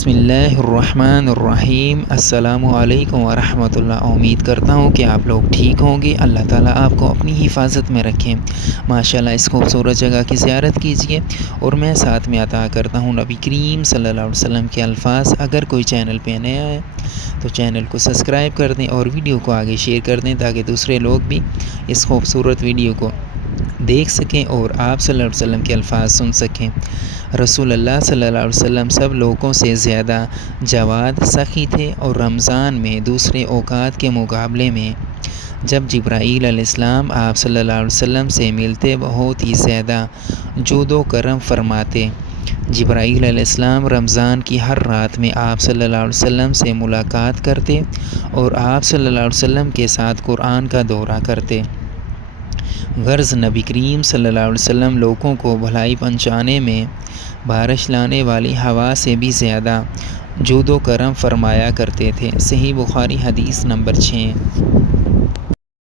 بسم اللہ الرحمن الرحیم۔ السلام علیکم ورحمۃ اللہ۔ امید کرتا ہوں کہ آپ لوگ ٹھیک ہوں گے۔ اللہ تعالیٰ آپ کو اپنی حفاظت میں رکھیں۔ ماشاءاللہ اس خوبصورت جگہ کی زیارت کیجیے، اور میں ساتھ میں عطا کرتا ہوں نبی کریم صلی اللہ علیہ وسلم کے الفاظ۔ اگر کوئی چینل پہ نیا ہے تو چینل کو سبسکرائب کر دیں اور ویڈیو کو آگے شیئر کر دیں، تاکہ دوسرے لوگ بھی اس خوبصورت ویڈیو کو دیکھ سکیں اور آپ صلی اللہ علیہ وسلم کے الفاظ سن سکیں۔ رسول اللہ صلی اللہ علیہ وسلم سب لوگوں سے زیادہ جواد، سخی تھے، اور رمضان میں دوسرے اوقات کے مقابلے میں جب جبرائیل علیہ السلام آپ صلی اللہ علیہ وسلم سے ملتے بہت ہی زیادہ جود و کرم فرماتے۔ جبرائیل علیہ السلام رمضان کی ہر رات میں آپ صلی اللہ علیہ وسلم سے ملاقات کرتے اور آپ صلی اللہ علیہ وسلم کے ساتھ قرآن کا دورہ کرتے۔ غرض نبی کریم صلی اللہ علیہ وسلم لوگوں کو بھلائی پہنچانے میں بارش لانے والی ہوا سے بھی زیادہ جود و کرم فرمایا کرتے تھے۔ صحیح بخاری حدیث نمبر 6۔